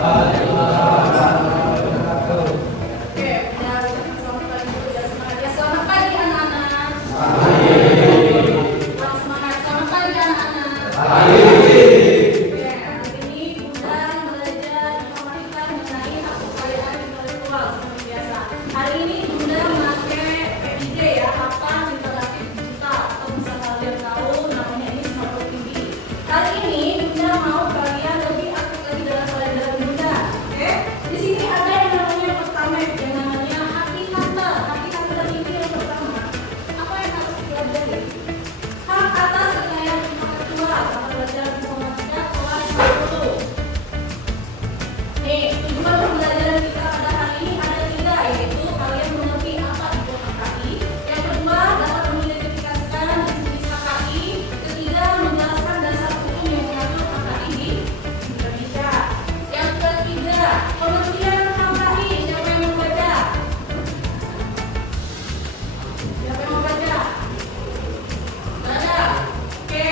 Oke, benar. Selamat pagi dulu ya semangat ya. Selamat pagi anak-anak. Selamat semangat. Selamat pagi anak-anak. Oke, hari ini Bunda belajar informatika mengenai hak kekayaan intelektual seperti biasa. Hari ini Bunda memakai PID ya, papan interaktif digital atau bisa kalian tahu namanya ini Smart TV. Hari ini Bunda mau kalian lebih aktif lagi dalam pelajaran Bunda. Oke, di sini ada yang namanya pertama yang namanya hati kata. Hati kata ini yang pertama. Apa yang harus dipelajari? Hak atas kekayaan intelektual atau pelajaran informatika kelas 10. Nih, tujuan pembelajaran kita pada hari ini ada 3, yaitu kalian mengerti apa itu HKI. Yang kedua, dapat mengidentifikasikan jenis HKI. Ketiga, menjelaskan dasar hukum yang mengatur HKI di Indonesia. Yang ketiga, pengertian HKI. Siapa yang mau baca? Siapa yang mau baca? Nggak ada. Oke,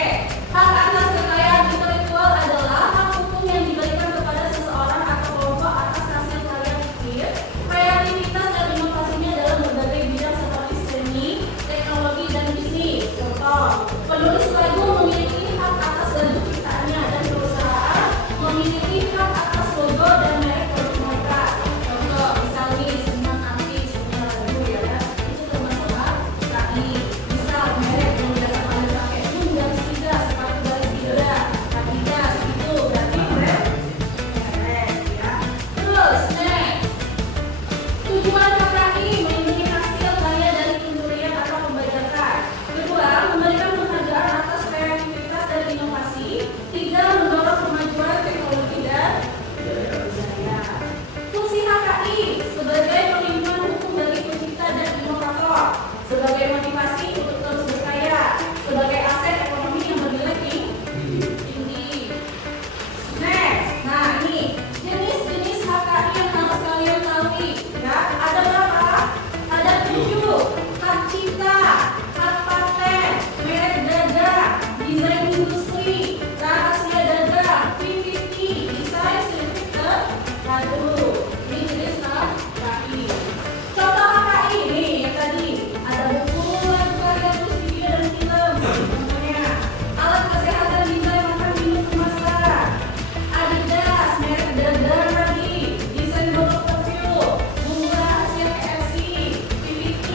hak atas kekayaan intelektual adalah hak hukum yang diberikan kepada seseorang atau kelompok atas hasil karya pikir, kreativitas dan inovasinya dalam berbagai bidang seperti seni, teknologi, dan bisnis. Contoh, penulis lagu memiliki hak atas lagu ciptaannya dan perusahaan memiliki hak atas logo dan merek produk mereka. Contoh, misalnya seniman artis punya lagu ya, itu termasuk hak HKI. Misal merek yang biasa kalian pakai pun garis tiga, sepatu garis tiga, Adidas itu berarti merek ya. Terus next, tujuan HKI melindungi hasil karya dari pencurian atau pembajakan. Kedua, memberikan penghargaan atas kreativitas dan inovasi. Tiga, mendorong kemajuan teknologi dan budaya. Fungsi HKI sebagai perlindungan hukum bagi pencipta dan inovator, sebagai motivasi untuk terus berkarya, sebagai aset ekonomi yang bernilai tinggi. Next, nah ini jenis-jenis HKI yang harus kalian tahu ya. Ada berapa? Ada 7. Hak cipta, hak paten, merek dagang, desain industri, rahasia dagang, PVT, desain sertifikat lagu. Ini jenis HKI. Contoh HKI nih yang tadi ada buku, lagu karya, terus video dan film. Contohnya alat kesehatan, desain makan minum kemasan. Adidas, merek dagang lagi, desain botol perfume, bumbu rahasia KFC, PVT,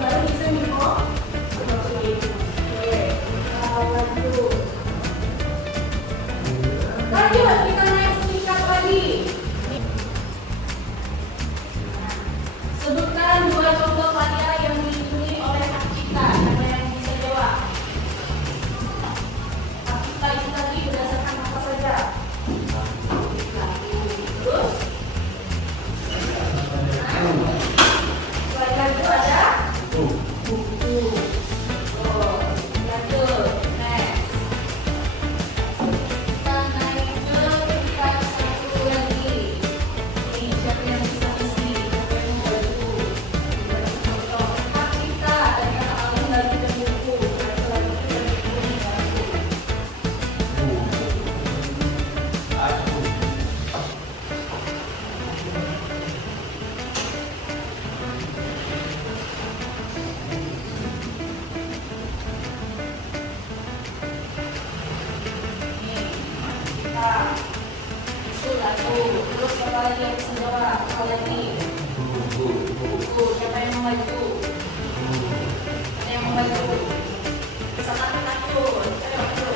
baru desain mikro. Oke, lanjut. Lanjut, kita naik tingkat lagi. Sebutkan 2 contoh karya yang dilindungi oleh hak cipta. Siapa yang bisa jawab? Hak cipta itu tadi berdasarkan apa saja? Terus? Selain itu ada? Buku. Oh, lanjut. Next. Kita naik ke tingkat 1 lagi. Nih, siapa yang bisa isi? Siapa yang mau bantu? Contoh, hak cipta dan kata alih lagi dan buku. Lagi dan buku nih, bantu. Nih, kita usul lagu. Terus apa lagi yang bisa jawab? Apa lagi? Buku. Siapa yang mau maju? Ada yang mau maju? Bisa takut-takut. Ayo, ayo.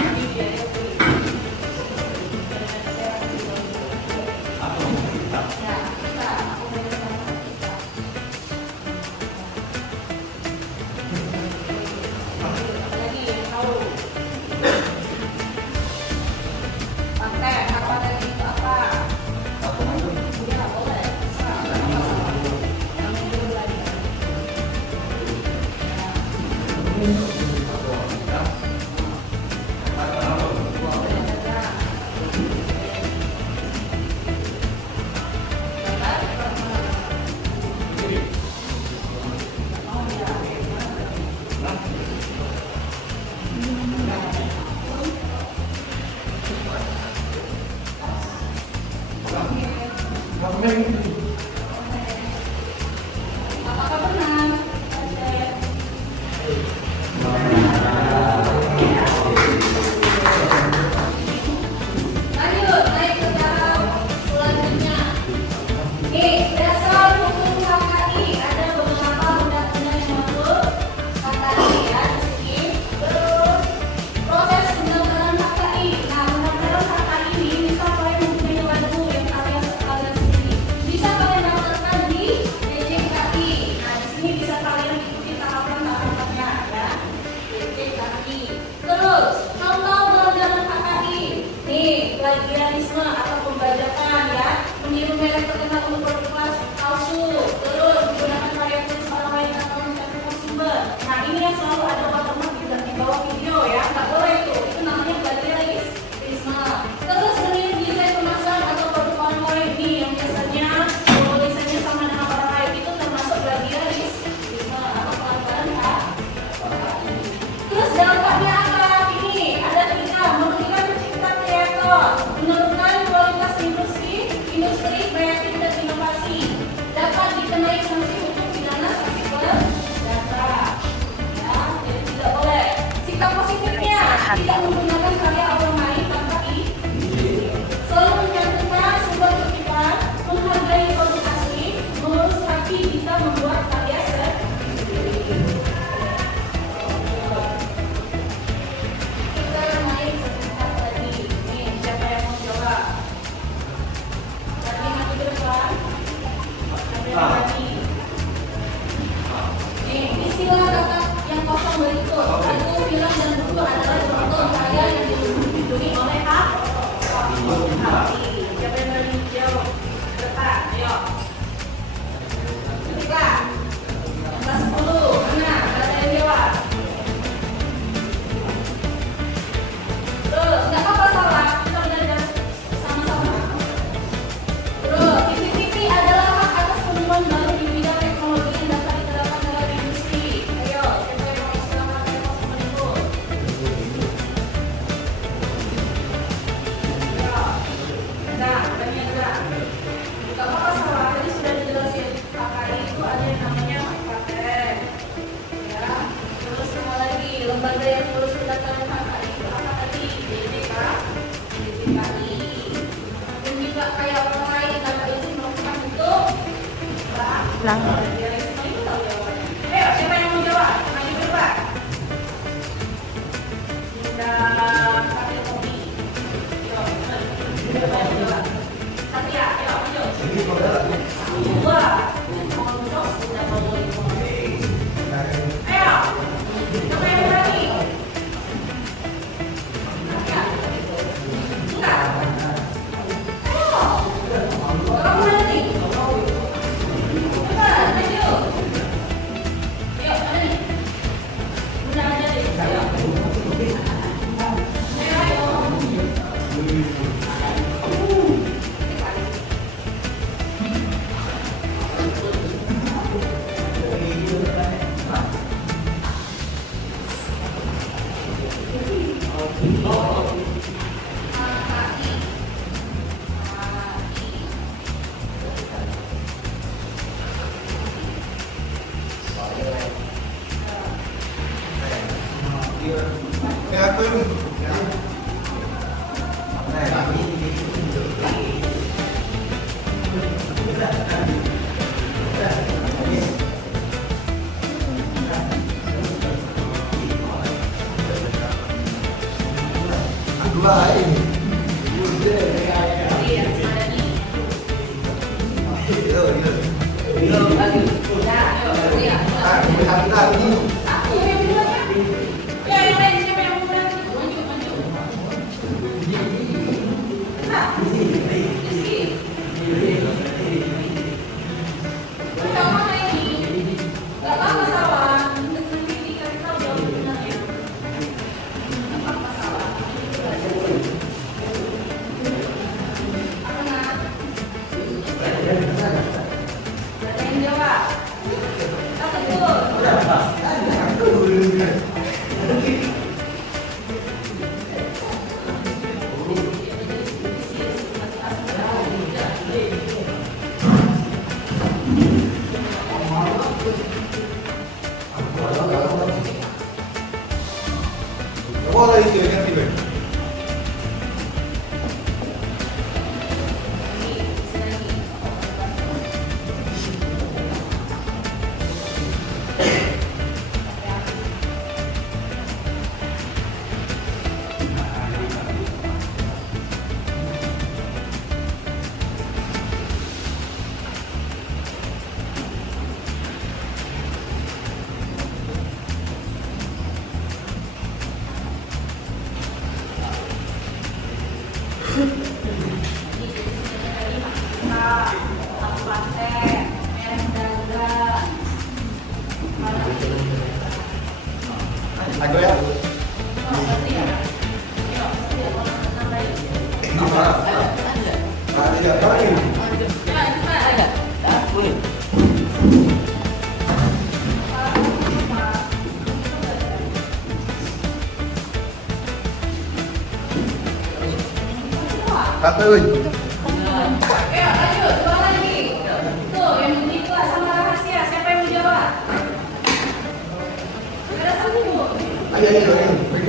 Ini dia, ayo, pilih. Ya, kita. Aku mau dengar kita. Apa lagi yang tahu? Paten, apa tadi itu apa? Ya, boleh. Bisa. Yang dulu lagi. Apakah benar? Lanjut, naik ke tahap selanjutnya. Dasar hukum KKI ada beberapa undang-undang yang mengatur KKI ya di sini. Terus proses pendaftaran KKI. Nah, pendaftaran KKI ini bisa kalian mempunyai lagu yang kalian sendiri. Bisa kalian daftarkan di DJKI. Nah, di sini bisa kalian ikuti tahapan-tahapannya ya. DJKI. Terus contoh pelanggaran KKI. Nih, plagiarisme atau pembajakan ya, meniru merek terkenal untuk produk palsu, terus menggunakan karya tulis orang lain atau mencantumkan sumber. Nah, ini yang selalu ada watermark di bawah video ya, nggak boleh itu namanya plagiarisme. Terus meniru desain kemasan atau produk orang lain nih, yang biasanya tulisannya sama dengan orang lain, itu termasuk plagiarisme atau pelanggaran KKI. Terus dampaknya apa? Ini ada 3: merugikan pencipta kreator, menurunkan kualitas industri kreatif dan inovasi, dapat dikenai sanksi hukum pidana sanksi perdata. Ya, jadi tidak boleh. Sikap positifnya tidak menggunakan karya orang lain tanpa izin, selalu mencantumkan sumber kutipan, menghargai produk asli, mengurus hati kita membuat karya sendiri. Kita naik sebentar lagi. Nih, siapa yang mau jawab? Lagi maju ke depan. Sampai lagi. Nih, istilah kata yang kosong berikut. Lagu, film, dan buku adalah contoh karya yang dilindungi oleh hak. Siapa yang berani jawab? Depan, ayo. Ketika angka 10, mana? Ada yang jawab? Terus, nggak apa-apa salah, kita belajar sama-sama. Terus, TV adalah hak atas penemuan baru di bidang teknologi yang dapat diterapkan dalam industri. Ayo, siapa yang mau silakan telepon sama ibu. Ayo, nah, berani enggak? Nggak apa-apa salah, tadi sudah dijelasin. KKI itu ada yang namanya paten. Ya, terus sama lagi, lembaga yang ngurus pendaftaran KKI itu apa tadi? DJKI. Dan juga kayak orang lain tanpa izin melakukan bentuk pelanggaran. Itu tahu jawabannya. Ayo, siapa yang mau jawab? Maju ke depan. Dan Satya Tommy. Ayo, siapa yang mau jawab? Satya, ayo maju. Dua. Mau lulus, udah mau boleh. Ayo, siapa yang berani? Satya. Enggak. Ayo. Orang berani. Cepat, maju. Ayo, mana nih? Bunda aja deh. Ayo. Ayo. Pokoknya itu yang tiba. Aku ya. Kata oi. Ayo, lanjut, dua lagi. Tuh, yang begitulah sama rahasia. Siapa yang mau jawab? Ada satu. Ayo. Pergi.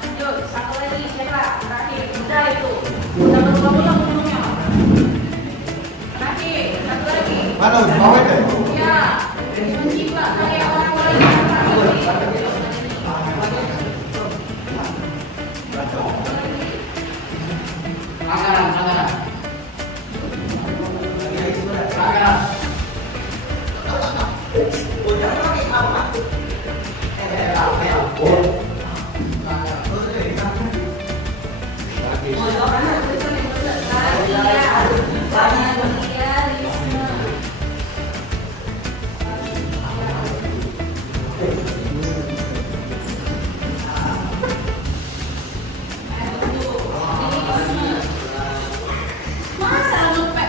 Lanjut, satu lagi. Siapa? Terakhir. Udah itu. Udah berulang-ulang ngomongnya. Terakhir, satu lagi. Mana? Mau itu? Ya, mencipta karya orang-orang yang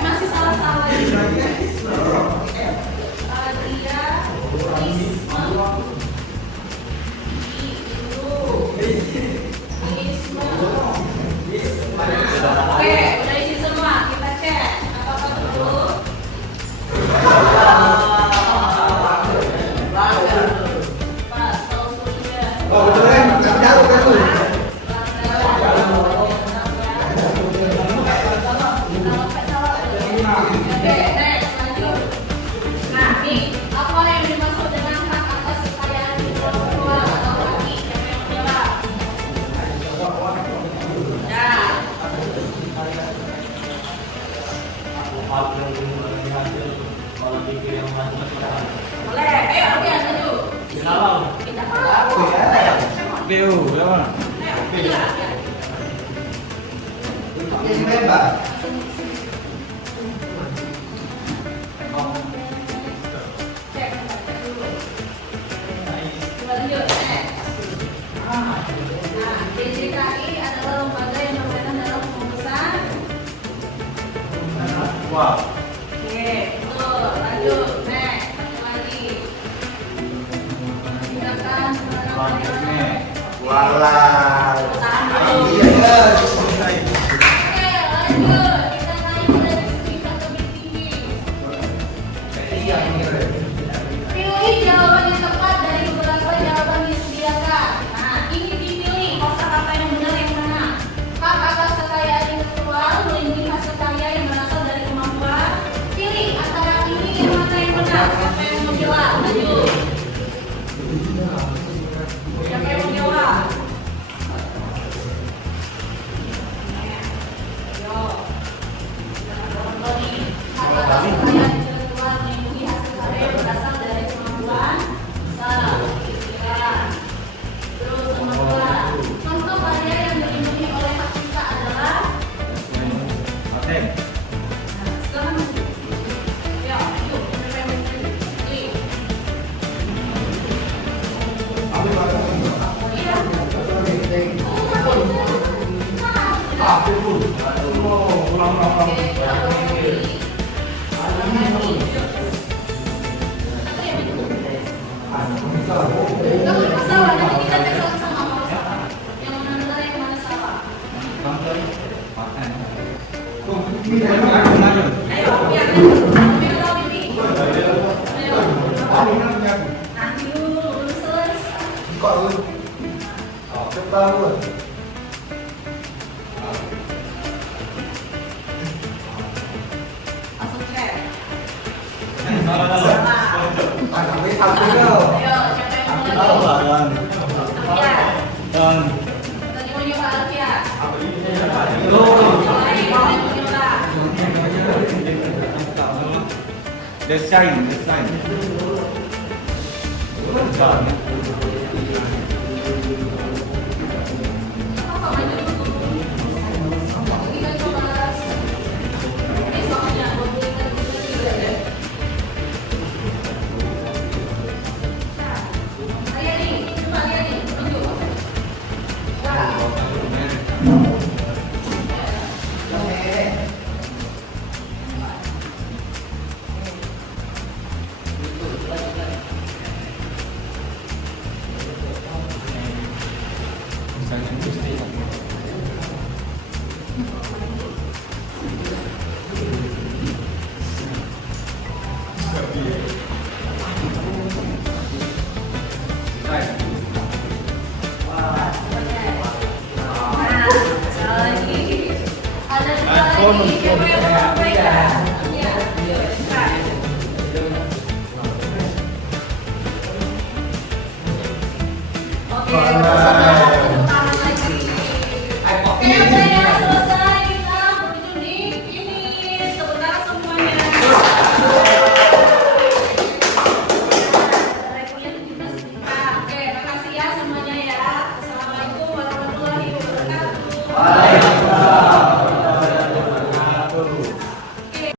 masih salah-salah Oke, udah isi semua. Kita cek. Apa-apa dulu? Pas, solusinya. Oh, betul kan? Jauh kan tuh. Oke, next, lanjut. Nah, nih, apa yang dimaksud dengan hak atas kekayaan intelektual atau HAKI? Siapa yang menjawab? Ya. Boleh, ayo Alfian, lanjut. Kita tahu. Beo, berapa? Ayo, lanjut, Alfian. Ini bebas. Cek dulu. Lanjut, next. Nah, DJKI adalah lembaga yang berwenang dalam pengurusan. Wah. Oke, betul. Lanjut, next. Satu lagi. Tindakan penanganan. Walah. Tahan dulu. Iya. Oke, lanjut. Kita naik dari tingkat lebih tinggi. Pilih jawaban yang tepat dari beberapa jawaban yang disediakan. Nah, ini dipilih kosakata yang benar yang mana. Hak atas kekayaan intelektual melindungi hasil karya yang berasal dari kemampuan. Pilih antara ini yang mana yang benar. Siapa yang mau jawab? Lanjut. Siapa yang mau jawab? Yo. Hak atas kekayaan intelektual melindungi hasil karya yang berasal dari kemampuan. Pikiran. Terus kemampuan. Contoh karya yang dilindungi oleh hak cipta adalah sekarang ya, yuk, siapa yang mau pilih? Kebangun. Langsung cek. Tapi satu dong. Ayo, siapa yang mau lagi? Alfia. Tadi mau nyoba Alfia. Mau nyoba. The sign, the sign. Apa maju dulu? Kita coba besoknya, kita juga ya. Lihat nih, coba lihat nih, tunjuk. Wah. Oke,